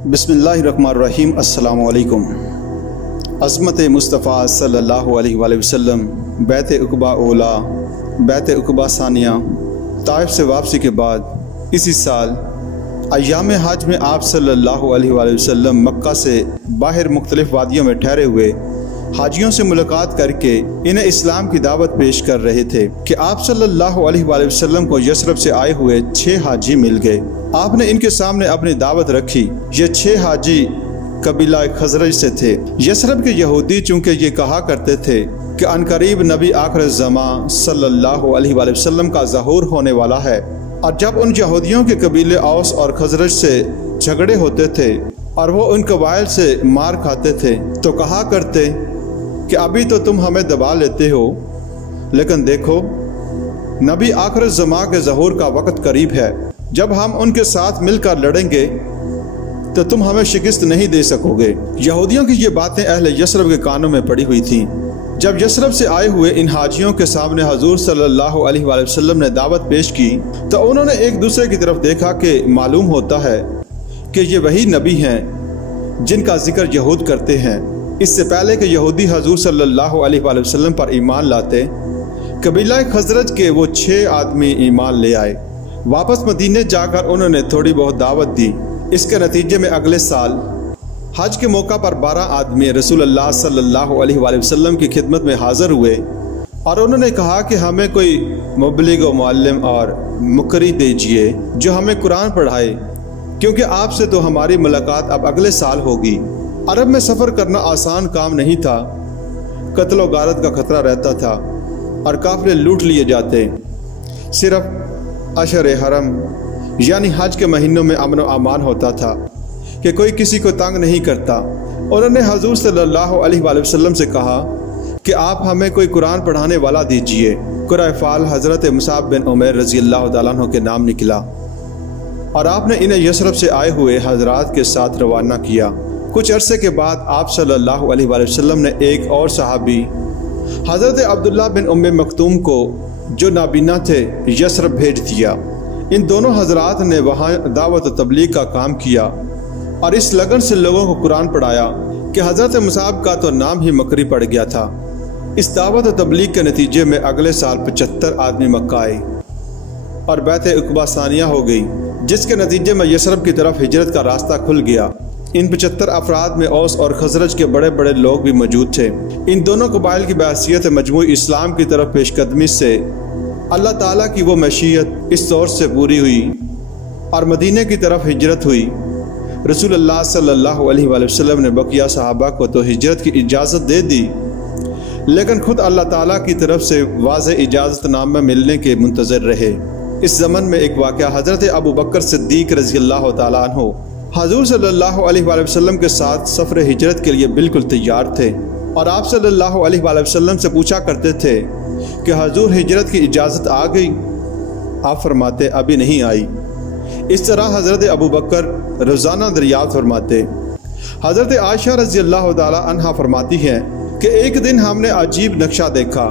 बिस्मिल्लाहिर्रहमानिर्रहीम। अस्सलामु अलैकुम। अज़मत मुस्तफ़ा सल्लल्लाहु अलैहि वसल्लम बैत उक़बा ओला, बैत उक़बा सानिया, ताइफ से वापसी के बाद इसी साल अय्याम हज में आप सल्लल्लाहु अलैहि वसल्लम मक्का से बाहर मुख्तलिफ वादियों में ठहरे हुए हाजियों से मुलाकात करके इन्हें इस्लाम की दावत पेश कर रहे थे कि आप सल्लल्लाहु अलैहि वसल्लम को यसरब से आए हुए 6 हाजी मिल गए। आपने इनके सामने अपनी दावत रखी। ये 6 हाजी कबीला खजरज से थे। यसरब के यहूदी चूंकि ये कहा करते थे कि अनकरीब नबी आखिर ज़मा सल्लल्लाहु अलैहि वसल्लम का ज़हूर होने वाला है, और जब उन यहूदियों के कबीले औस और खजरज से झगड़े होते थे और वो उन कबाइल से मार खाते थे तो कहा करते कि अभी तो तुम हमें दबा लेते हो, लेकिन देखो नबी आखिर ज़मा के ज़हूर का वक़्त करीब है। जब हम उनके साथ मिलकर लड़ेंगे तो तुम हमें शिकस्त नहीं दे सकोगे। यहूदियों की ये बातें अहले यसरब के कानों में पड़ी हुई थीं। जब यसरब से आए हुए इन हाजियों के सामने हजूर सल्लल्लाहु अलैहि वसल्लम ने दावत पेश की तो उन्होंने एक दूसरे की तरफ देखा कि मालूम होता है कि ये वही नबी हैं जिनका जिक्र यहूद करते हैं। इससे पहले कि यहूदी हजूर सल्लल्लाहु अलैहि वसल्लम पर ईमान लाते, कबीला खजरज के वो 6 आदमी ईमान ले आए। वापस मदीने जाकर उन्होंने थोड़ी बहुत दावत दी। इसके नतीजे में अगले साल हज के मौका पर 12 आदमी रसूलुल्लाह सल्लल्लाहु अलैहि वसल्लम की खिदमत में हाजिर हुए और उन्होंने कहा कि हमें कोई मुबलिग व मुअल्लिम और मुकरी दीजिए जो हमें कुरान पढ़ाए, क्योंकि आपसे तो हमारी मुलाकात अब अगले साल होगी। अरब में सफ़र करना आसान काम नहीं था। कत्ल व गारत का खतरा रहता था और काफिले लूट लिए जाते। सिर्फ अशर हरम यानी हज के महीनों में अमन व अमान होता था कि कोई किसी को तंग नहीं करता। उन्होंने हजूर सल्लल्लाहु अलैहि वसल्लम से कहा कि आप हमें कोई कुरान पढ़ाने वाला दीजिए। कुरान फाल हज़रत मुसाब बिन उमैर रज़ी अल्लाह तआला अन्हु के नाम निकला और आपने इन्हें यसरब से आए हुए हजरात के साथ रवाना किया। कुछ अरसे के बाद आप सल्लल्लाहु अलैहि वसल्लम ने एक और सहाबी हज़रत अब्दुल्लाह बिन उम्मे मखतूम को, जो नाबीना थे, यसरब भेज दिया। इन दोनों हजरात ने वहाँ दावत व तबलीग का काम किया और इस लगन से लोगों को कुरान पढ़ाया कि हज़रत मुसाब का तो नाम ही मकरी पड़ गया था। इस दावत व तबलीग के नतीजे में अगले साल 75 आदमी मक्का आए और बैत उक़बा सानिया हो गई, जिसके नतीजे में यसरब की तरफ हिजरत का रास्ता खुल गया। इन 75 अफराद में औस और खजरज के बड़े बड़े लोग भी मौजूद थे। इन दोनों कबाइल की बहसीत मजमूई इस्लाम की तरफ पेशकदमी से अल्लाह ताला की वो मशीयत इस तौर से पूरी हुई और मदीने की तरफ हिजरत हुई। रसूलुल्लाह सल्लल्लाहु अलैहि वसल्लम ने बकिया सहाबा को तो हिजरत की इजाज़त दे दी, लेकिन खुद अल्लाह ताला की तरफ से वाज़े इजाज़तनामा मिलने के मुंतज़िर रहे। इस ज़मन में एक वाक़या हज़रत अबू बकर सिद्दीक़ रज़ी अल्लाह तआला अन्हु हजूर सल्लल्लाहु अलैहि वसल्लम के साथ सफ़र हिजरत के लिए बिल्कुल तैयार थे और आप सल्लल्लाहु अलैहि वसल्लम से पूछा करते थे कि हजूर हिजरत की इजाज़त आ गई? आप फरमाते अभी नहीं आई। इस तरह हज़रत अबू बकर रोज़ाना दरियाफ़त फरमाते। हज़रत आयशा रज़ी अल्लाह तआला अन्हा फरमाती हैं कि एक दिन हमने अजीब नक्शा देखा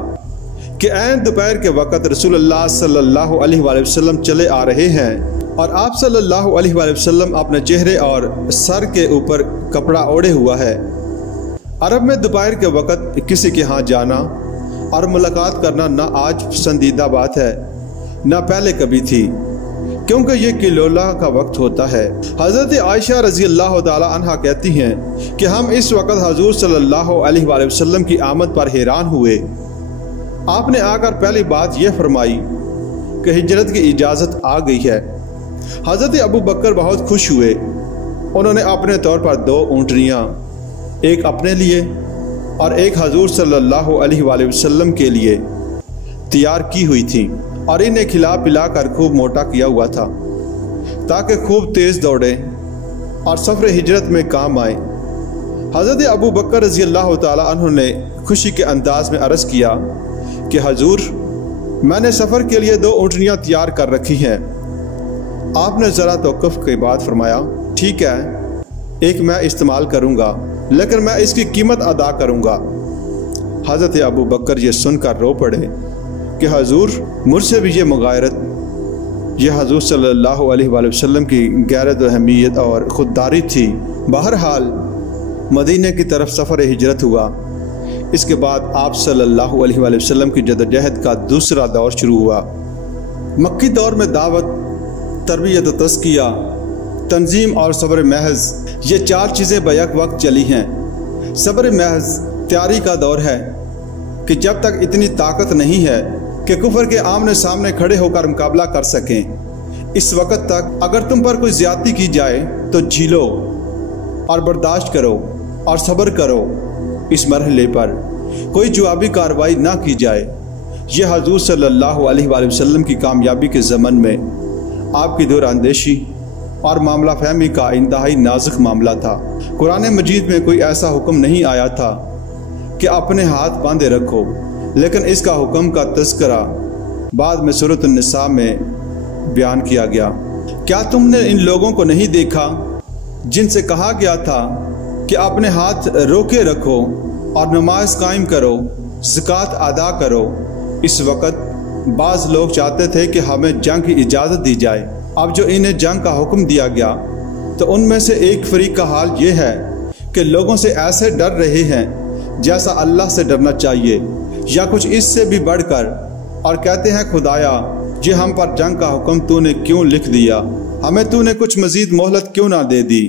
कि ऐन दोपहर के वक़्त रसूलुल्लाह सल्लल्लाहु अलैहि वसल्लम चले आ रहे हैं और आप सल्लल्लाहु अलैहि वसल्लम अपने चेहरे और सर के ऊपर कपड़ा ओढ़े हुआ है। अरब में दोपहर के वक़्त किसी के यहाँ जाना और मुलाकात करना ना आज पसंदीदा बात है ना पहले कभी थी, क्योंकि ये किलोला का वक्त होता है। हज़रत आयशा रज़ी अल्लाह तआला अन्हा कहती हैं कि हम इस वक़्त हजूर सल्लल्लाहु अलैहि वसल्लम की आमद पर हैरान हुए। आपने आकर पहली बात यह फरमाई कि हिजरत की इजाज़त आ गई है। हज़रत अबू बकर बहुत खुश हुए। उन्होंने अपने तौर पर 2 ऊँटनियाँ, एक अपने लिए और एक हजूर सल्लल्लाहु अलैहि वसल्लम के लिए तैयार की हुई थी और इन्हें खिला पिला कर खूब मोटा किया हुआ था ताकि खूब तेज़ दौड़े और सफ़र हिजरत में काम आए। हज़रत अबू बकर रज़ी अल्लाह तआला अन्हु ने खुशी के अंदाज में अर्ज़ किया कि हजूर, मैंने सफ़र के लिए 2 ऊँटनियाँ तैयार कर रखी हैं। आपने ज़रा तौक़ुफ़ के बाद फरमाया, ठीक है, एक मैं इस्तेमाल करूँगा, लेकिन मैं इसकी कीमत अदा करूँगा। हज़रत अबू बकर ये सुनकर रो पड़े कि हजूर, मुझसे भी ये मुगायरत یہ حضور صلی اللہ علیہ وآلہ وسلم کی غیرت و اہمیت اور خودداری تھی۔ بہرحال مدینہ کی طرف سفر ہجرت ہوا۔ اس کے بعد آپ صلی اللہ علیہ وآلہ وسلم کی جدوجہد کا دوسرا دور شروع ہوا۔ مکی دور میں دعوت، تربیت و تزکیہ، تنظیم اور صبر محض، یہ چار چیزیں بیک وقت چلی ہیں۔ صبر محض تیاری کا دور ہے کہ جب تک اتنی طاقت نہیں ہے کہ کفر کے آمنے سامنے کھڑے ہو کر مقابلہ کر سکیں، اس وقت تک اگر تم پر کوئی زیادتی کی جائے تو جھیلو اور برداشت کرو اور صبر کرو۔ اس مرحلے پر کوئی جوابی کارروائی نہ کی جائے۔ یہ حضور صلی اللہ علیہ وآلہ وسلم کی کامیابی کے ضمن میں آپ کی دور اندیشی اور معاملہ فہمی کا انتہائی نازک معاملہ تھا۔ قرآن مجید میں کوئی ایسا حکم نہیں آیا تھا کہ اپنے ہاتھ باندھے رکھو، لیکن اس کا حکم کا تذکرہ بعد میں سورۃ النساء میں بیان کیا گیا۔ کیا تم نے ان لوگوں کو نہیں دیکھا جن سے کہا گیا تھا کہ اپنے ہاتھ روکے رکھو اور نماز قائم کرو، زکوٰۃ ادا کرو؟ اس وقت بعض لوگ چاہتے تھے کہ ہمیں جنگ کی اجازت دی جائے۔ اب جو انہیں جنگ کا حکم دیا گیا تو ان میں سے ایک فریق کا حال یہ ہے کہ لوگوں سے ایسے ڈر رہے ہیں جیسا اللہ سے ڈرنا چاہیے یا کچھ اس سے بھی بڑھ کر، اور کہتے ہیں خدایا یہ ہم پر جنگ کا حکم تو نے کیوں لکھ دیا؟ ہمیں تو نے کچھ مزید مہلت کیوں نہ دے دی؟